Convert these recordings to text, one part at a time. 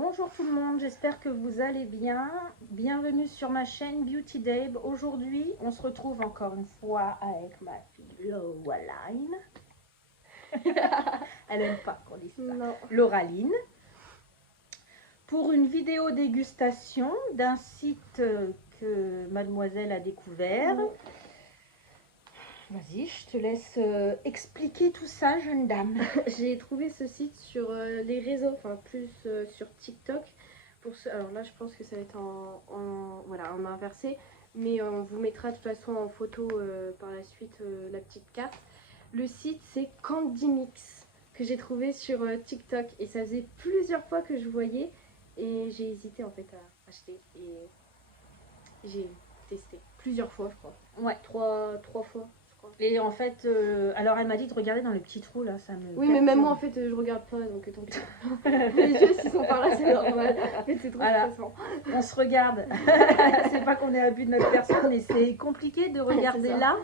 Bonjour tout le monde, j'espère que vous allez bien. Bienvenue sur ma chaîne Beauty Dabe. Aujourd'hui, on se retrouve encore une fois avec ma fille Loraline. Elle n'aime pas qu'on dise ça. Non. Loraline. Pour une vidéo dégustation d'un site que mademoiselle a découvert. Vas-y, je te laisse expliquer tout ça, jeune dame. J'ai trouvé ce site sur les réseaux, enfin plus sur TikTok. Alors là, je pense que ça va être en inversé, mais on vous mettra de toute façon en photo par la suite la petite carte. Le site, c'est Candy Mix, que j'ai trouvé sur TikTok. Et ça faisait plusieurs fois que je voyais, et j'ai hésité en fait à acheter. Et j'ai testé plusieurs fois, je crois. Ouais. Trois fois. Et en fait, alors elle m'a dit de regarder dans les petits trous là, ça me. Oui, mais même moi en fait, je regarde pas donc tant pis. Les yeux s'ils sont par là, c'est normal. En fait, c'est trop stressant. On se regarde. C'est pas qu'on est à but de notre personne, mais c'est compliqué de regarder là.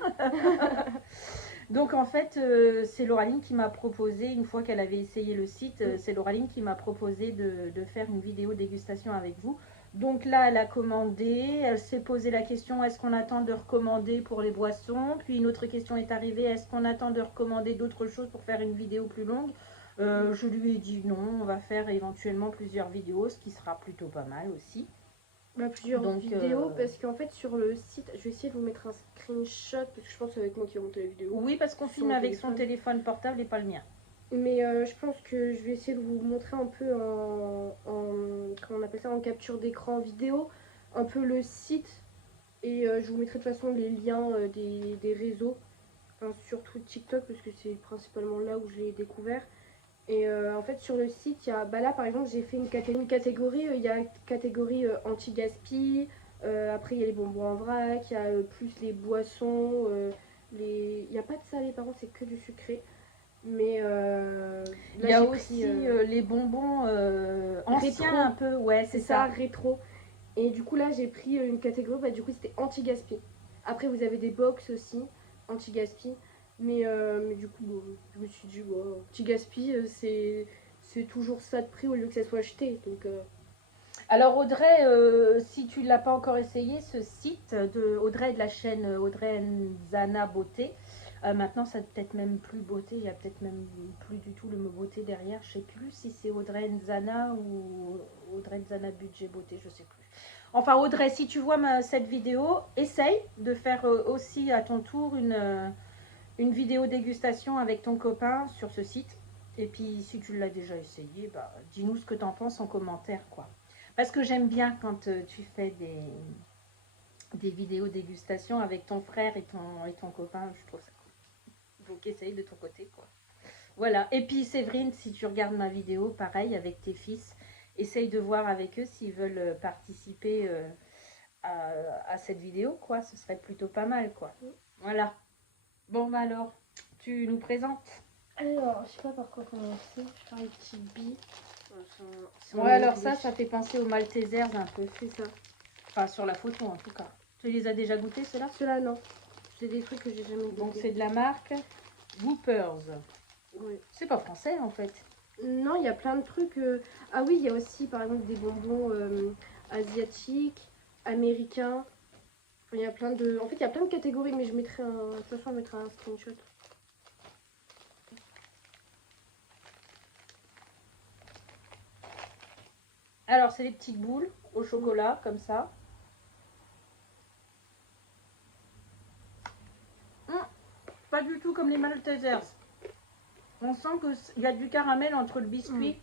Donc en fait, c'est Loraline qui m'a proposé, une fois qu'elle avait essayé le site, c'est Loraline qui m'a proposé de faire une vidéo dégustation avec vous. Donc là, elle a commandé, elle s'est posé la question, est-ce qu'on attend de recommander pour les boissons? Puis une autre question est arrivée, est-ce qu'on attend de recommander d'autres choses pour faire une vidéo plus longue? Je lui ai dit non, on va faire éventuellement plusieurs vidéos, ce qui sera plutôt pas mal aussi. Plusieurs vidéos, parce qu'en fait sur le site, je vais essayer de vous mettre un screenshot, parce que je pense que c'est avec moi qui vais monter la vidéo. Oui, parce qu'on filme avec son téléphone portable et pas le mien. Mais je pense que je vais essayer de vous montrer un peu comment on appelle ça, en capture d'écran vidéo, un peu le site. Et je vous mettrai de toute façon les liens des réseaux, enfin, surtout TikTok, parce que c'est principalement là où je l'ai découvert. Et en fait sur le site, il y a, là par exemple j'ai fait une catégorie, il y a une catégorie anti-gaspi, après il y a les bonbons en vrac, il y a plus les boissons, il n'y a pas de salé par contre, c'est que du sucré. Mais là, il y a aussi les bonbons anciens rétro, un peu, ouais, c'est ça, rétro. Et du coup là j'ai pris une catégorie, du coup c'était anti-gaspi. Après vous avez des box aussi, anti-gaspi. Mais du coup, je me suis dit, petit gaspi, c'est toujours ça de prix au lieu que ça soit acheté. Donc, Alors Audrey, si tu ne l'as pas encore essayé, ce site de Audrey de la chaîne Audrey Nzana Beauté, maintenant ça peut-être même plus beauté, il n'y a peut-être même plus du tout le mot beauté derrière, je ne sais plus si c'est Audrey Nzana ou Audrey Nzana Budget Beauté, je ne sais plus. Enfin Audrey, si tu vois cette vidéo, essaye de faire aussi à ton tour une vidéo dégustation avec ton copain sur ce site. Et puis si tu l'as déjà essayé, dis-nous ce que tu en penses en commentaire, quoi. Parce que j'aime bien quand tu fais des vidéos dégustation avec ton frère et ton copain, je trouve ça cool. Donc essaye de ton côté, quoi. Voilà. Et puis Séverine, si tu regardes ma vidéo, pareil avec tes fils, essaye de voir avec eux s'ils veulent participer à cette vidéo, quoi. Ce serait plutôt pas mal, quoi. Voilà. Bon, alors, tu nous présentes? Alors, je sais pas par quoi commencer. Je vais faire les petites billes. Ouais, alors ça fait penser aux Maltesers un peu. C'est ça. Enfin, sur la photo en tout cas. Tu les as déjà goûtés, ceux-là? Ceux-là, non. C'est des trucs que j'ai jamais goûté. Donc, c'est de la marque Whoopers. Oui. C'est pas français, en fait. Non, il y a plein de trucs. Ah oui, il y a aussi, par exemple, des bonbons asiatiques, américains. Il y a plein de... En fait, il y a plein de catégories, mais je mettrai de toute façon, je mettrai un screenshot. Alors, c'est des petites boules au chocolat, comme ça. Pas du tout comme les Maltesers. On sent qu'il y a du caramel entre le biscuit.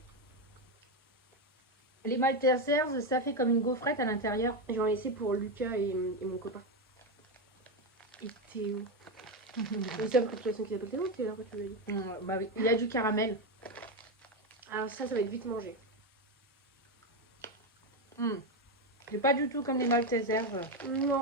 Les Maltesers, ça fait comme une gaufrette à l'intérieur. J'en ai laissé pour Lucas et mon copain. Et Théo. Vous savez de toute façon qu'il appelle Théo, c'est là que tu l'as dit. Bah oui, il y a du caramel. Alors ça va être vite mangé. C'est pas du tout comme les Maltesers. Non.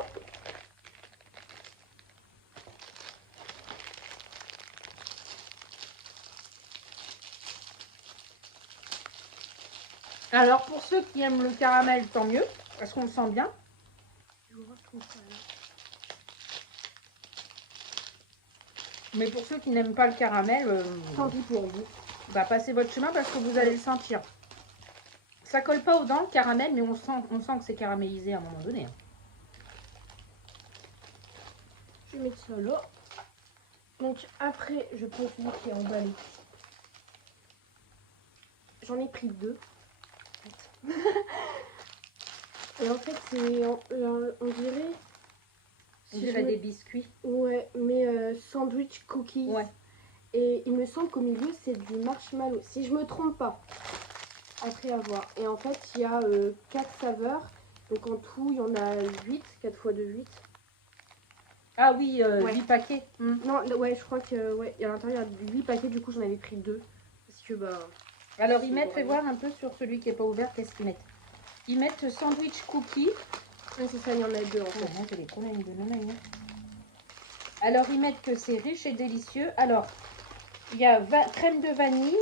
Alors pour ceux qui aiment le caramel, tant mieux, parce qu'on le sent bien. Je vais voir comme ça là. Mais pour ceux qui n'aiment pas le caramel, tant pis pour vous. Passez votre chemin parce que vous allez le sentir. Ça colle pas aux dents, le caramel, mais on sent que c'est caramélisé à un moment donné. Hein. Je vais mettre ça là. Donc après, je prends celui qui est emballé. J'en ai pris 2. Et en fait, c'est, on dirait... On dirait des biscuits. Ouais, mais sandwich cookies. Ouais. Et il me semble qu'au milieu, c'est du marshmallow. Si je me trompe pas. Après avoir. Et en fait, il y a 4 saveurs. Donc en tout, il y en a 8. 4 fois 2, 8. Ah oui, Ouais. 8 paquets. Non, ouais, je crois que... Ouais, à l'intérieur, il y a 8 paquets. Du coup, j'en avais pris 2. Parce que, bah... Alors, ils mettent, fais voir un peu sur celui qui n'est pas ouvert, qu'est-ce qu'ils mettent. Ils mettent sandwich cookie. Ouais, c'est ça, il y en a 2 en fait. Moi, j'ai des problèmes de nommage. Alors, ils mettent que c'est riche et délicieux. Alors, il y a crème de vanille.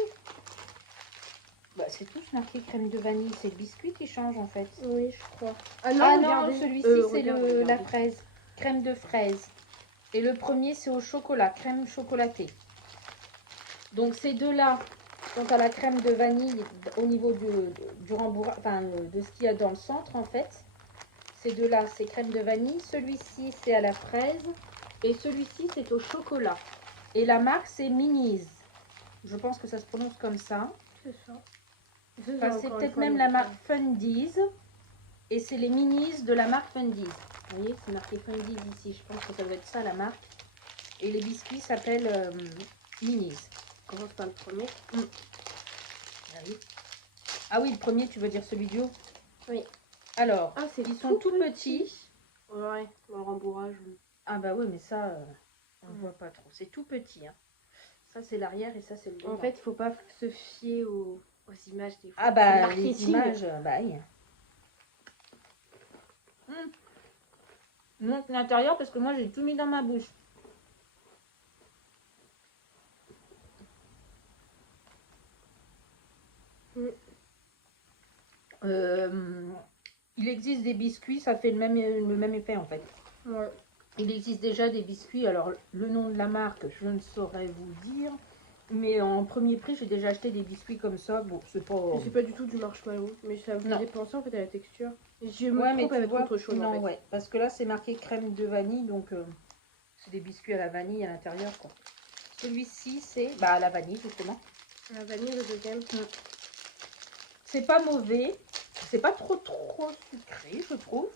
Bah, c'est tous marqué crème de vanille. C'est le biscuit qui change, en fait. Oui, je crois. Ah non, regardez. celui-ci, c'est la fraise. Crème de fraise. Et le premier, c'est au chocolat. Crème chocolatée. Donc, ces deux-là sont à la crème de vanille au niveau du rembourrage, enfin, de ce qu'il y a dans le centre, en fait. Ces deux-là, c'est crème de vanille. Celui-ci, c'est à la fraise. Et celui-ci, c'est au chocolat. Et la marque, c'est Minis. Je pense que ça se prononce comme ça. C'est ça. Enfin, c'est peut-être même la marque Fundies. Et c'est les Minis de la marque Fundies. Vous voyez, c'est marqué Fundies ici. Je pense que ça doit être ça, la marque. Et les biscuits s'appellent Minis. On commence par le premier. Ah oui. Ah oui, le premier, tu veux dire celui du haut? Oui. Alors, ah, ils sont tout petits. Ouais, dans le rembourrage. Ah bah oui, mais ça, on ne voit pas trop. C'est tout petit. Hein. Ça, c'est l'arrière et ça, c'est le devant. En fait, il faut pas se fier aux images des fois. Ah bah, les images, bah oui. Montre l'intérieur parce que moi, j'ai tout mis dans ma bouche. Il existe des biscuits, ça fait le même effet en fait. Ouais. Il existe déjà des biscuits, alors le nom de la marque, je ne saurais vous dire. Mais en premier prix, j'ai déjà acheté des biscuits comme ça. Bon, c'est pas... C'est pas du tout du marshmallow, mais ça me faisait penser en fait à la texture. Je me mais trompe avec autre chose non, en fait. ouais, parce que là, c'est marqué crème de vanille, donc c'est des biscuits à la vanille à l'intérieur, quoi. Celui-ci, c'est à la vanille, justement. La vanille, le deuxième. C'est pas mauvais. C'est pas trop sucré, je trouve.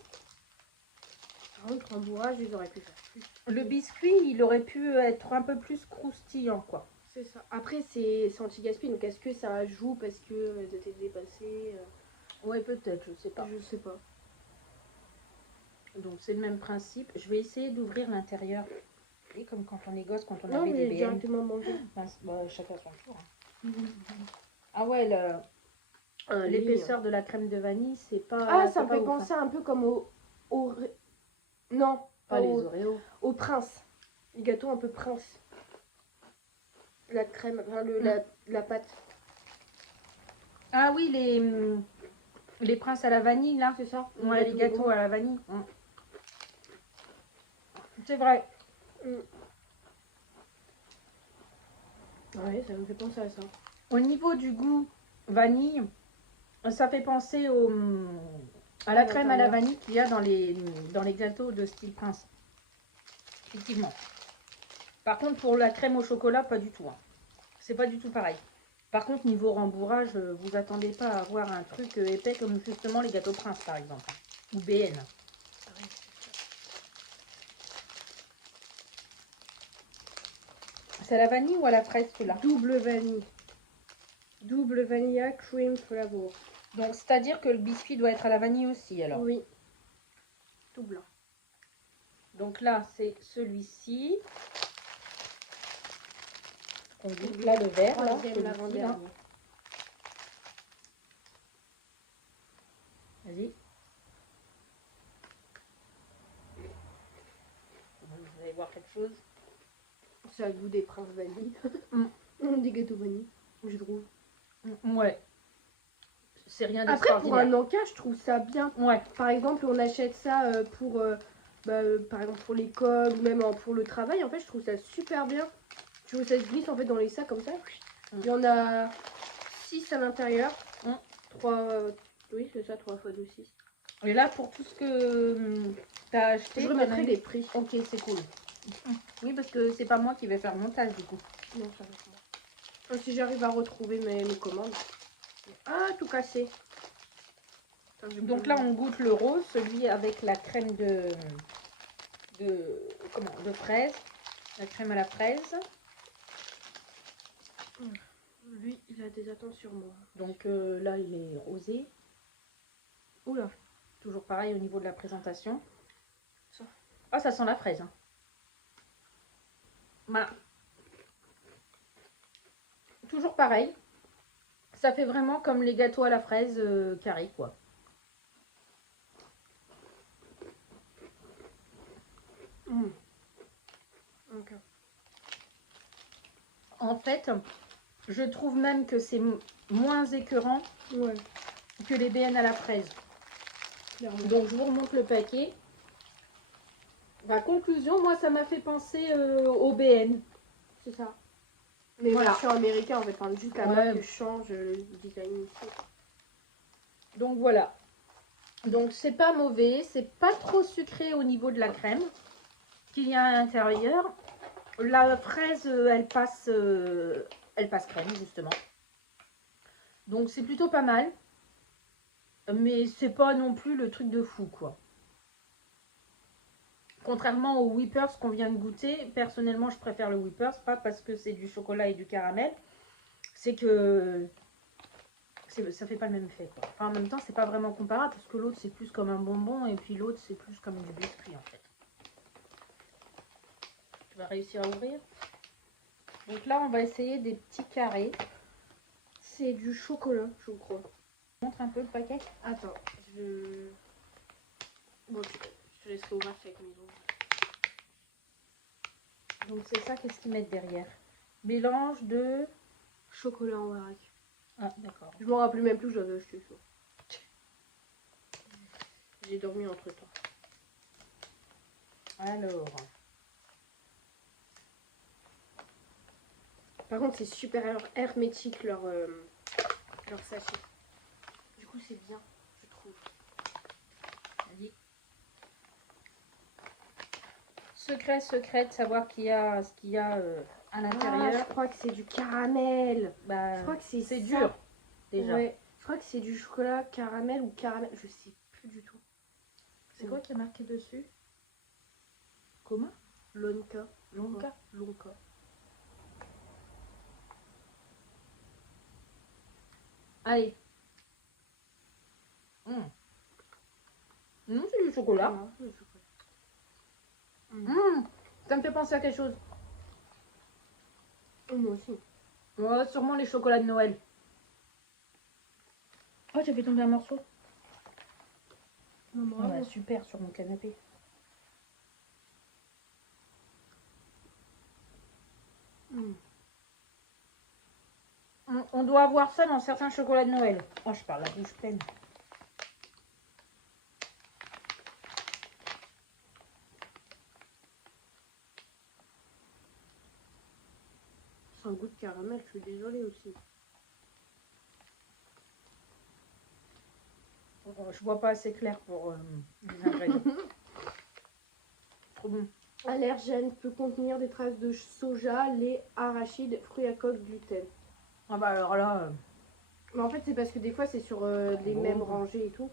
Par contre, rembourrage, ils auraient pu faire plus. Le biscuit, il aurait pu être un peu plus croustillant, quoi. C'est ça. Après, c'est anti-gaspi, donc est-ce que ça joue parce que elles étaient dépassées Ouais, peut-être, je sais pas. Je sais pas. Donc, c'est le même principe. Je vais essayer d'ouvrir l'intérieur. Et comme quand on est gosse, quand on Non, avait des BM. directement mangé. Chacun son tour. Hein. Ah ouais, l'épaisseur de la crème de vanille, c'est pas... Ah, ça me pas fait ouf, penser un peu comme au... Non, pas les Oreos. Au Prince. Les gâteaux un peu Prince. La crème, enfin, la pâte. Ah oui, les princes à la vanille, là. C'est ça. Ouais, les gâteaux à la vanille. C'est vrai. Ouais, ça me fait penser à ça. Au niveau du goût vanille, ça fait penser à la crème à la vanille qu'il y a dans les gâteaux de style prince. Effectivement. Par contre, pour la crème au chocolat, pas du tout. Hein. C'est pas du tout pareil. Par contre, niveau rembourrage, vous attendez pas à avoir un truc épais comme justement les gâteaux prince, par exemple. Ou BN. C'est à la vanille ou à la fraise, celui-là? Double vanille. Double vanilla cream flavor. Donc, c'est-à-dire que le biscuit doit être à la vanille aussi, alors? Oui. Double. Donc là, c'est celui-ci. On dit là, le vert, là. L'avant-dernier. Vas-y. Vous allez voir quelque chose. C'est le goût des princes vanille. Des gâteaux vanille, je trouve. Ouais. C'est rien d'extraordinaire. Après, pour un encas, je trouve ça bien. Ouais. Par exemple, on achète ça pour, par exemple, pour l'école ou même pour le travail. En fait, je trouve ça super bien. Tu vois, ça se glisse en fait dans les sacs comme ça. Il y en a 6 à l'intérieur. 3... Oui, c'est ça, 3 fois 2, 6. Et là, pour tout ce que tu as acheté, Je t'en as remettrai mis- les prix. Ok, c'est cool. Oui, parce que c'est pas moi qui vais faire le montage du coup. Non, ça va pas. Si j'arrive à retrouver mes commandes. Ah, tout cassé. Attends, Donc là, on goûte le rose, celui avec la crème de fraise, la crème à la fraise. Lui, il a des attentes sur moi. Donc là, il est rosé. Oula, toujours pareil au niveau de la présentation. Ça. Ah, ça sent la fraise. Hein. Voilà. Toujours pareil. Ça fait vraiment comme les gâteaux à la fraise carré, quoi. Okay. En fait, je trouve même que c'est moins écœurant Ouais. que les BN à la fraise. Clairement. Donc je vous remonte le paquet. La conclusion, moi, ça m'a fait penser au BN. C'est ça. Mais Voilà. version américaine en fait, hein, juste la Ouais. marque change le design. Donc voilà. Donc c'est pas mauvais, c'est pas trop sucré au niveau de la crème qu'il y a à l'intérieur. La fraise, elle passe crème justement. Donc c'est plutôt pas mal. Mais c'est pas non plus le truc de fou quoi. Contrairement aux Whippers qu'on vient de goûter, personnellement je préfère le Whippers, pas parce que c'est du chocolat et du caramel, c'est que ça fait pas le même effet quoi. Enfin, en même temps c'est pas vraiment comparable parce que l'autre c'est plus comme un bonbon et puis l'autre c'est plus comme du biscuit en fait. Tu vas réussir à ouvrir. Donc là on va essayer des petits carrés. C'est du chocolat, je crois. Montre un peu le paquet. Attends, je... Bon, je te laisserai ouvrir avec mes ongles. Donc c'est ça, qu'est-ce qu'ils mettent derrière? Mélange de... Chocolat en baraque. Ah d'accord. Je me rappelais même plus que j'avais acheté ça. J'ai dormi entre temps. Alors... Par contre, c'est super hermétique leur sachet. Du coup, c'est bien, je trouve. Vas-y. Secret de savoir ce qu'il y a à l'intérieur. Je crois que c'est du caramel. Bah, Je crois que c'est dur déjà. Ouais, je crois que c'est du chocolat caramel ou caramel. Je sais plus du tout. C'est quoi qui est marqué dessus? Comment? Lonka. Lonka. Lonka. Allez. Non, c'est du chocolat. Non, c'est du chocolat. Ça me fait penser à quelque chose. Moi aussi. Ouais, sûrement les chocolats de Noël. Oh, j'ai fait tomber un morceau. Maman. Ouais, super sur mon canapé. On doit avoir ça dans certains chocolats de Noël. Oh, je parle la bouche pleine. C'est un goût de caramel, je suis désolée aussi. Je vois pas assez clair pour les ingrédients. Trop bon. Allergène peut contenir des traces de soja, lait, arachide, fruits à coque, gluten. Ah bah alors là... Mais en fait, c'est parce que des fois, c'est sur les mêmes rangées et tout.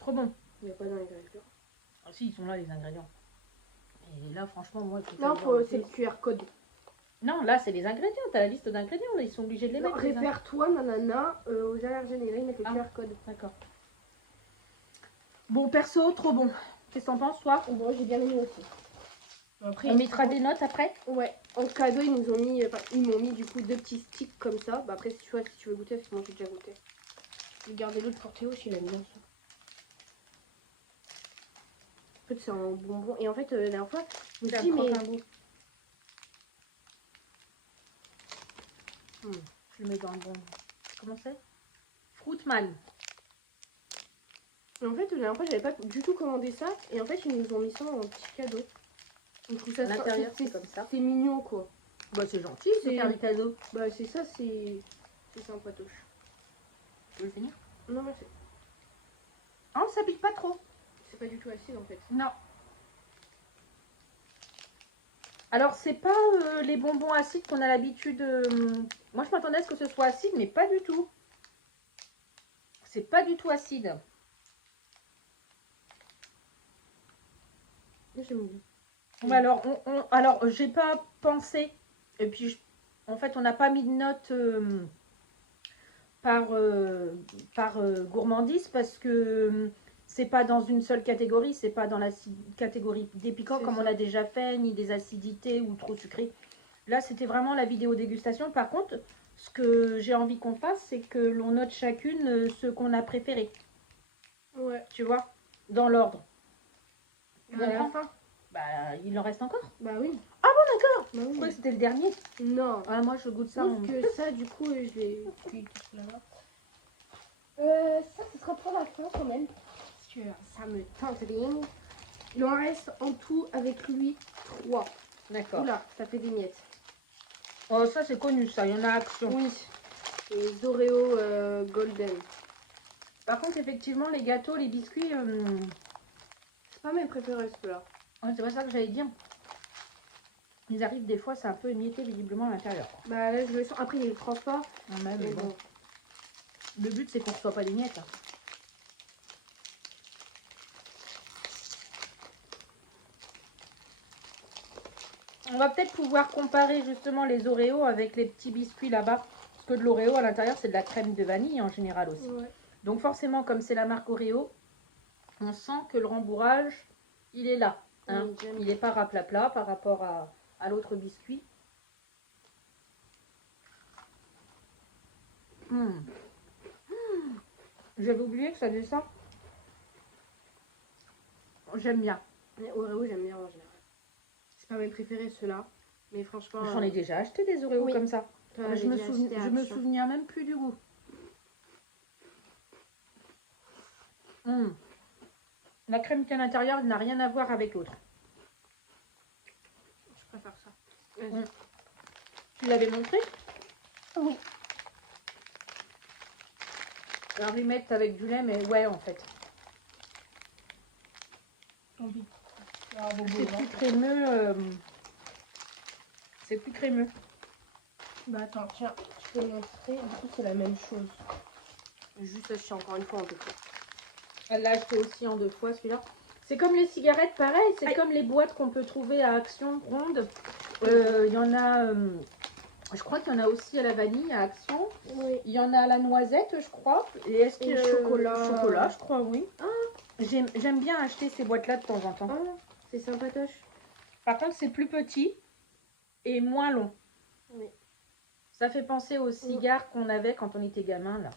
Trop bon. Il n'y a pas d'ingrédients. Ah si, ils sont là les ingrédients. Et là, franchement, moi... Non, c'est le QR code. Non, là, c'est les ingrédients. T'as la liste d'ingrédients. Là, ils sont obligés de les mettre. Réfère-toi, nanana, aux allergènes. Et là, ils mettent le QR code. D'accord. Bon, perso, trop bon. Qu'est-ce que t'en penses, toi? Bon, j'ai bien aimé aussi. Après, On mettra des notes après? Ouais, en cadeau, ils m'ont mis du coup 2 petits sticks comme ça. Bah après, si tu veux goûter, parce que moi j'ai déjà goûté. Je vais garder l'autre pour Théo, s'il aime bien ça. En fait, c'est un bonbon. Et en fait, la dernière fois, je me suis dit, mais... Je le mets dans le bon. Comment c'est? Fruitman. Mais en fait, la dernière fois, j'avais pas du tout commandé ça. Et en fait, ils nous ont mis ça en petit cadeau. Donc, je trouve ça l'intérieur, c'est comme ça. C'est mignon, quoi. Bah, c'est gentil de faire des cadeaux. Bah, c'est ça, c'est sympatoche. Tu veux le finir? Non, mais c'est Ah, ça pique pas trop. pas du tout acide en fait. Non. Alors, c'est pas les bonbons acides qu'on a l'habitude. Moi, je m'attendais à ce que ce soit acide, mais pas du tout. C'est pas du tout acide. J'aime bien. Ouais, alors, j'ai pas pensé. Et puis, en fait, on n'a pas mis de note par gourmandise parce que c'est pas dans une seule catégorie. C'est pas dans la catégorie des piquants C'est comme ça. on a déjà fait, ni des acidités ou trop sucré. Là, c'était vraiment la vidéo dégustation. Par contre, ce que j'ai envie qu'on fasse, c'est que l'on note chacune ce qu'on a préféré. Ouais. Tu vois, dans l'ordre. Tu À la comprends? fin. Bah, il en reste encore. Bah oui. Ah bon, d'accord. Bah Je oui. croyais que c'était le dernier. Non. Ah, moi, je goûte ça. Sauf que ça, du coup, je vais cuire tout là-bas. Ça, ce sera pour la fin quand même. Parce que ça me tente bien. Il en reste en tout avec lui 3. D'accord. Oula, ça fait des miettes. Oh, ça, c'est connu, ça. Il y en a à Action. Oui. Les Oreo Golden. Par contre, effectivement, les gâteaux, les biscuits, C'est pas mes préférés ceux-là. ouais, c'est pas ça que j'allais dire. Ils arrivent des fois, c'est un peu émietté visiblement à l'intérieur. Bah là, je le sens. Après, il y a le transport. Ouais, mais Mais bon. bon. Le but, c'est qu'on ne reçoit pas des miettes. On va peut-être pouvoir comparer justement les Oreos avec les petits biscuits là-bas. Parce que de l'Oreo, à l'intérieur, c'est de la crème de vanille en général aussi. Ouais. Donc forcément, comme c'est la marque Oreo, on sent que le rembourrage, il est là. Hein. Oui, j'aime. Il n'est pas raplapla par rapport à l'autre biscuit. J'avais oublié que ça faisait ça. J'aime bien. Les Oreo, j'aime bien en général. C'est pas mes préférés ceux-là. Mais franchement. J'en ai déjà acheté des Oreos oui. comme ça. toi, Je j'ai me, déjà acheté à je me Action. souviens même plus du goût. La crème qu'il y a à l'intérieur n'a rien à voir avec l'autre. Je préfère ça. Tu l'avais montré? Oui. Alors ils mettent avec du lait, mais ouais en fait. C'est plus crémeux. C'est plus crémeux. Bah attends, tiens, je peux montrer. Du coup, c'est la même chose. Juste acheté encore une fois en deux fois. Elle l'a acheté aussi en 2 fois celui-là. C'est comme les cigarettes, pareil. C'est Aïe. comme les boîtes qu'on peut trouver à Action ronde. Il y en a. Je crois qu'il y en a aussi à la vanille à Action. Oui. Il y en a à la noisette, je crois. Et est-ce Et que chocolat. chocolat, je crois, oui. J'aime bien acheter ces boîtes-là de temps en temps. Ah, c'est sympatoche. Par contre, c'est plus petit et moins long. Oui. Ça fait penser aux cigares qu'on avait quand on était gamin, là.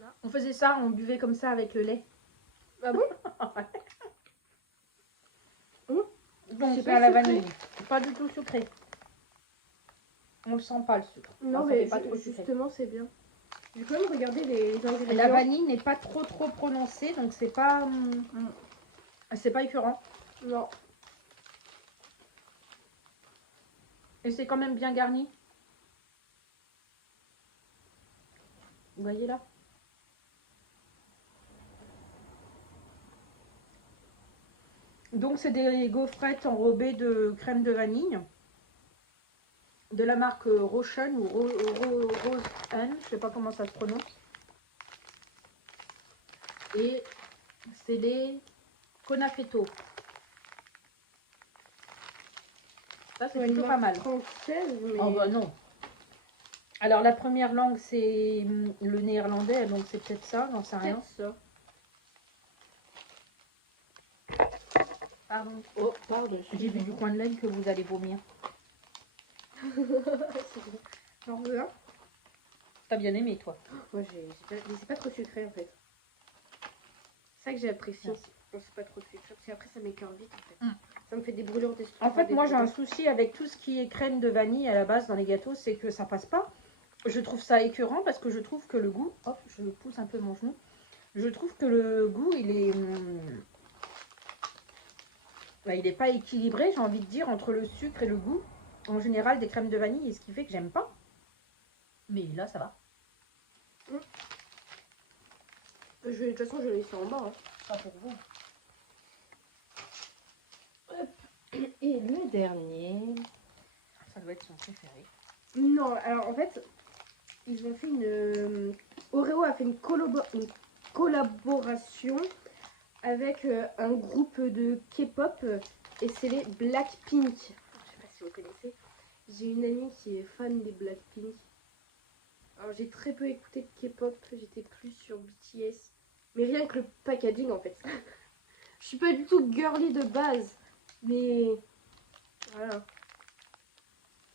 Là. On faisait ça, on buvait comme ça avec le lait. Ah bon? Donc C'est c'est pas à la sucré? vanille. Pas du tout sucré. On le sent pas le sucre. Non, Enfin, ça mais fait pas trop sucré. justement, c'est bien. Je vais quand même regarder les ingrédients. La vanille n'est pas trop prononcée, donc c'est pas écœurant. Non. Et c'est quand même bien garni. Vous voyez là? Donc c'est des gaufrettes enrobées de crème de vanille de la marque Rochen ou Rose Anne, je sais pas comment ça se prononce. Et c'est les Conafetto. Ça c'est plutôt pas mal. Française, mais... Oh bah non. Alors la première langue c'est le néerlandais, donc c'est peut-être ça, j'en sais rien. ça. Pardon. Oh, pardon. J'ai vu du coin de l'œil que vous allez vomir. J'en veux un. T'as bien aimé toi? Moi, c'est pas trop sucré en fait. C'est ça que j'ai apprécié. Merci. C'est pas trop sucré. Parce qu'après, ça m'écoeure vite en fait. Mm. Ça me fait des brûlures d'estomac. En fait, moi j'ai un souci avec tout ce qui est crème de vanille à la base dans les gâteaux, c'est que ça passe pas. Je trouve ça écœurant parce que je trouve que le goût... Hop, je pousse un peu mon genou. Je trouve que le goût, il est... il n'est pas équilibré, j'ai envie de dire, entre le sucre et le goût, en général, des crèmes de vanille, et ce qui fait que j'aime pas. Mais là, ça va. De toute façon, je vais laisser en bas. Hein. Pas pour vous. Et le dernier. Ça doit être son préféré. Non, alors en fait, ils ont fait une... Oreo a fait une collaboration avec un groupe de K-pop et c'est les Blackpink. Je sais pas si vous connaissez. J'ai une amie qui est fan des Blackpink. Alors j'ai très peu écouté de K-pop, j'étais plus sur BTS. Mais rien que le packaging en fait. Je suis pas du tout girly de base, mais voilà.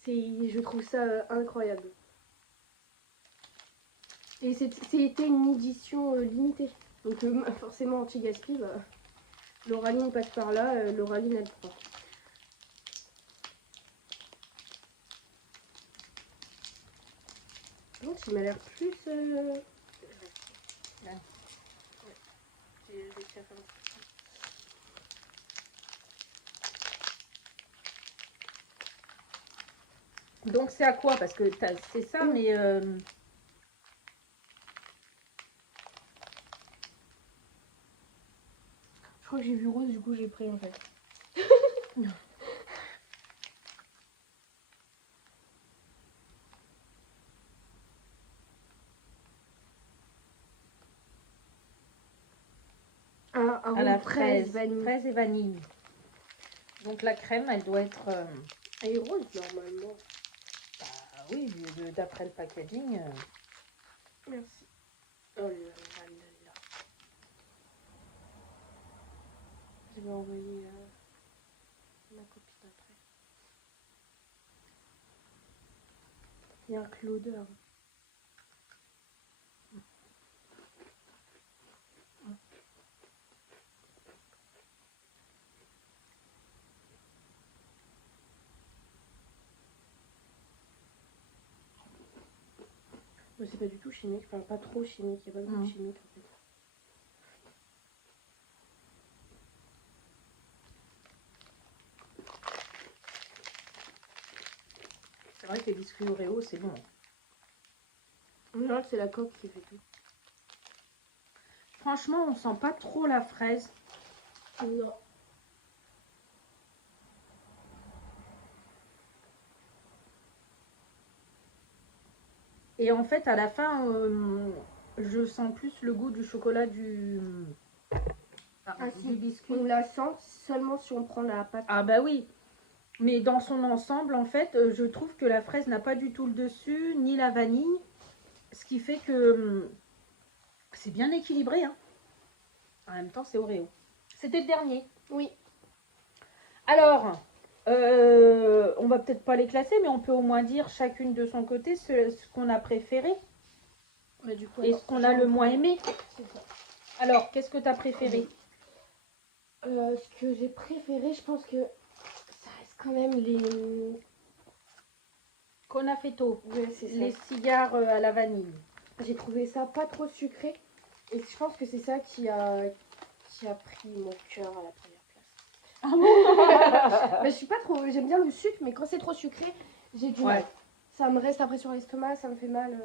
Je trouve ça incroyable. Et c'était une édition limitée. Donc forcément anti-gaspi, bah, Lauraline passe par là, Lauraline elle prend. Donc il m'a l'air plus... Ouais. J'ai réussi à faire un petit peu. Donc c'est à quoi? Parce que c'est ça, mais... Je crois que j'ai vu rose, du coup j'ai pris en fait. Un à la rond fraise, vanille. fraise et vanille. Donc la crème, elle doit être... Elle est rose normalement. bah oui, d'après le packaging. Merci. Oh là là là là. Je vais envoyer ma copine après. Il y a que l'odeur. C'est pas du tout chimique, enfin pas trop chimique, il n'y a pas beaucoup de chimique en fait. C'est vrai que les biscuits Oreo, c'est bon. Non, c'est la coque qui fait tout. Franchement, on sent pas trop la fraise. Non. Et en fait, à la fin, je sens plus le goût du chocolat du Si, biscuit. on la sent seulement si on prend la pâte. Ah bah oui. Mais dans son ensemble, en fait, je trouve que la fraise n'a pas du tout le dessus, ni la vanille. Ce qui fait que c'est bien équilibré. Hein. En même temps, c'est Oreo. C'était le dernier. Oui. Alors, on va peut-être pas les classer, mais on peut au moins dire chacune de son côté ce qu'on a préféré Bah, du coup, et ce qu'on a le moins aimé. C'est ça. Alors, qu'est-ce que tu as préféré? Ce que j'ai préféré, je pense que ça reste quand même les... Confetto, Ouais, c'est ça. les cigares à la vanille. J'ai trouvé ça pas trop sucré. Et je pense que c'est ça qui a pris mon cœur à la première place. Ah bon? Mais je suis pas trop... J'aime bien le sucre, mais quand c'est trop sucré, j'ai du mal. Ça me reste après sur l'estomac, ça me fait mal.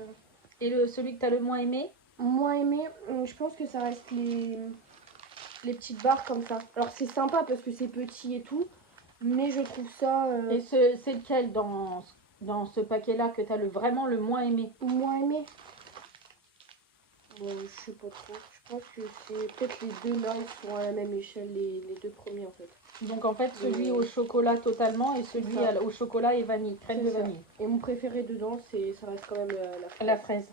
Et celui que tu as le moins aimé? Moins aimé, je pense que ça reste les petites barres comme ça. Alors c'est sympa parce que c'est petit et tout, mais je trouve ça Et c'est lequel dans ce paquet-là que tu as vraiment le moins aimé? moins aimé. Bon, je sais pas trop. Je pense que c'est peut-être les deux là, ils sont à la même échelle, les deux premiers en fait. Donc en fait, celui au chocolat totalement et celui au chocolat et vanille, crème de ça. vanille. Et mon préféré dedans, ça reste quand même la fraise. La fraise.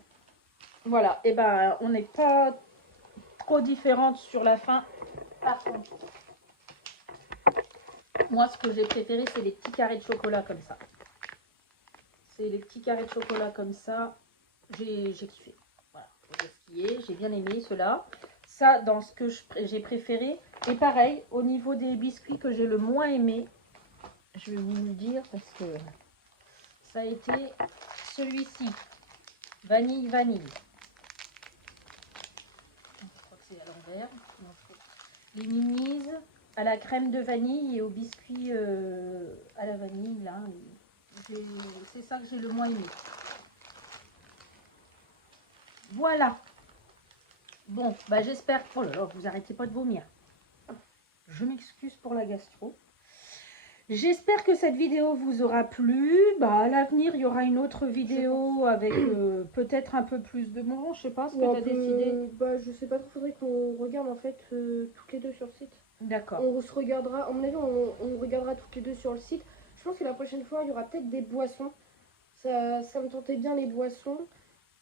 Voilà, et ben on n'est pas trop différentes sur la fin. Par contre, moi ce que j'ai préféré, c'est les petits carrés de chocolat comme ça. C'est les petits carrés de chocolat comme ça. J'ai kiffé. Voilà, j'ai bien aimé ceux-là. Ça, dans ce que j'ai préféré. Et pareil, au niveau des biscuits que j'ai le moins aimé, je vais vous le dire parce que ça a été celui-ci. Vanille, vanille. Je crois que c'est à l'envers. Les minis à la crème de vanille et au biscuit à la vanille. Là, c'est ça que j'ai le moins aimé. Voilà. Bon, bah j'espère. Oh là là, vous arrêtez pas de vomir. Je m'excuse pour la gastro. J'espère que cette vidéo vous aura plu. Bah, à l'avenir, il y aura une autre vidéo avec peut-être un peu plus de bonbons. Je sais pas ce que tu as décidé. Bah, je sais pas trop, faudrait qu'on regarde en fait toutes les deux sur le site. D'accord. On se regardera, à mon avis, on regardera toutes les deux sur le site. Je pense que la prochaine fois, il y aura peut-être des boissons. Ça me tentait bien les boissons.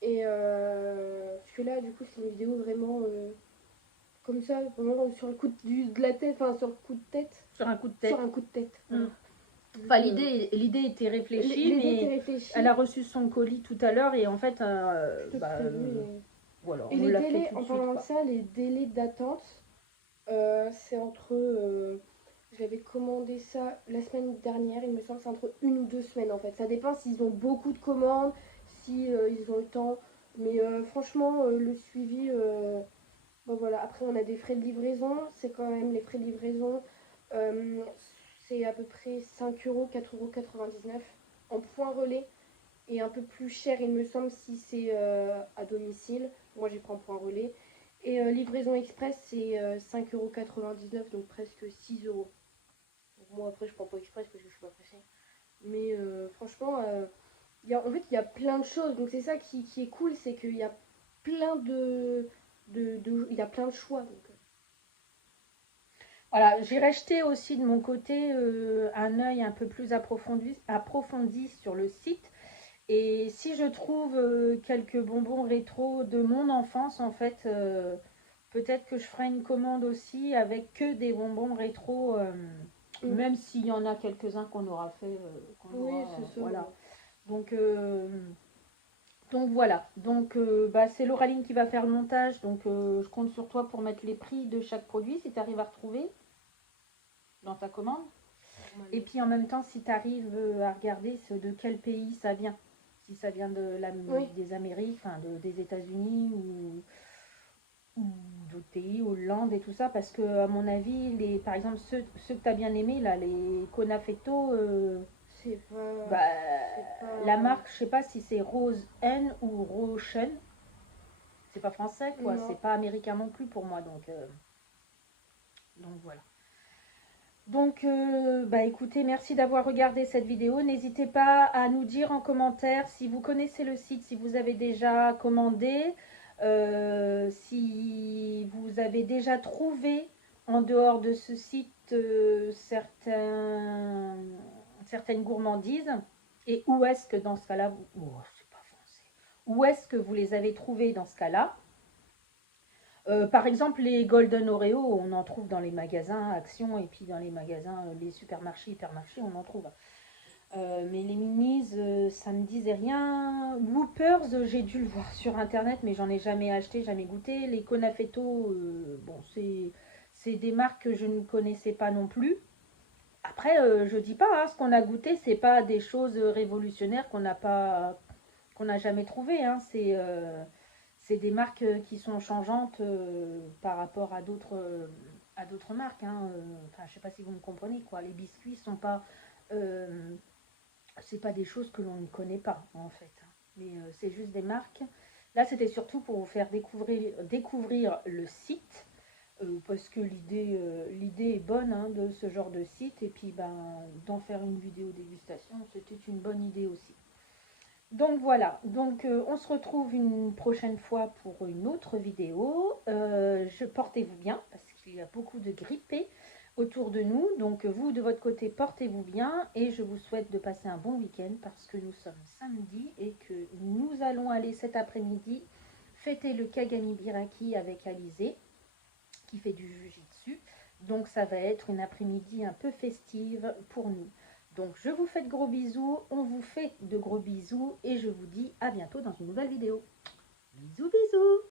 Et parce que là, du coup, c'est une vidéo vraiment comme ça, vraiment sur le coup de la tête, enfin sur le coup de tête. Sur un coup de tête. Sur un coup de tête. Enfin, l'idée était réfléchie, mais elle a reçu son colis tout à l'heure et en fait, voilà. Et les délais, en parlant de ça, les délais d'attente, c'est entre. J'avais commandé ça la semaine dernière, il me semble que c'est entre 1 ou 2 semaines en fait. Ça dépend s'ils ont beaucoup de commandes, si ils ont le temps. Mais franchement, le suivi, bon, voilà. Après, on a des frais de livraison. C'est quand même les frais de livraison. C'est à peu près 5 euros, 4,99 € en point relais. Et un peu plus cher, il me semble, si c'est à domicile. Moi, j'ai pris en point relais. Et livraison express, c'est 5,99 €, donc presque 6 euros. Moi, après, je prends pas express parce que je suis pas pressée. Mais franchement, en fait, il y a plein de choses. Donc, c'est ça qui est cool, c'est qu'il y a plein il y a plein de choix. Donc. Voilà, j'irai jeter aussi de mon côté un œil un peu plus approfondi sur le site. Et si je trouve quelques bonbons rétro de mon enfance, en fait, peut-être que je ferai une commande aussi avec que des bonbons rétro, même s'il y en a quelques-uns qu'on aura fait. Oui, c'est ça. Voilà. Donc voilà. Donc c'est Lauraline qui va faire le montage. Donc je compte sur toi pour mettre les prix de chaque produit si tu arrives à retrouver dans ta commande. Et puis en même temps, si tu arrives à regarder de quel pays ça vient. Si ça vient des Amériques, enfin des États-Unis ou d'autres pays, Hollande et tout ça, parce que à mon avis, par exemple ceux que tu as bien aimés, là, les Conafetto, la marque, je sais pas si c'est Rose N ou Rochen, c'est pas français quoi, c'est pas américain non plus pour moi, donc voilà. Donc, écoutez, merci d'avoir regardé cette vidéo. N'hésitez pas à nous dire en commentaire si vous connaissez le site, si vous avez déjà commandé, si vous avez déjà trouvé en dehors de ce site certaines gourmandises. Et où est-ce que dans ce cas-là, où est-ce que vous les avez trouvées dans ce cas-là? Par exemple, les Golden Oreo, on en trouve dans les magasins Action et puis dans les magasins, les supermarchés, hypermarchés, on en trouve. Mais les minis, ça me disait rien. Whoopers, j'ai dû le voir sur internet, mais j'en ai jamais acheté, jamais goûté. Les Conafetto, bon, c'est des marques que je ne connaissais pas non plus. Après, je dis pas, hein, ce qu'on a goûté, c'est pas des choses révolutionnaires qu'on n'a jamais trouvées. Hein, c'est des marques qui sont changeantes par rapport à d'autres marques. Hein. Enfin, je sais pas si vous me comprenez, quoi. Les biscuits sont pas, c'est pas des choses que l'on ne connaît pas en fait. Mais c'est juste des marques. Là, c'était surtout pour vous faire découvrir le site. Parce que l'idée est bonne hein, de ce genre de site. Et puis, d'en faire une vidéo dégustation, c'était une bonne idée aussi. Donc voilà, donc on se retrouve une prochaine fois pour une autre vidéo. Portez-vous bien parce qu'il y a beaucoup de grippés autour de nous. Donc vous de votre côté portez-vous bien et je vous souhaite de passer un bon week-end parce que nous sommes samedi et que nous allons aller cet après-midi fêter le Kagami Biraki avec Alizé qui fait du jujitsu. Donc ça va être une après-midi un peu festive pour nous. Donc je vous fais de gros bisous, on vous fait de gros bisous et je vous dis à bientôt dans une nouvelle vidéo. Bisous bisous.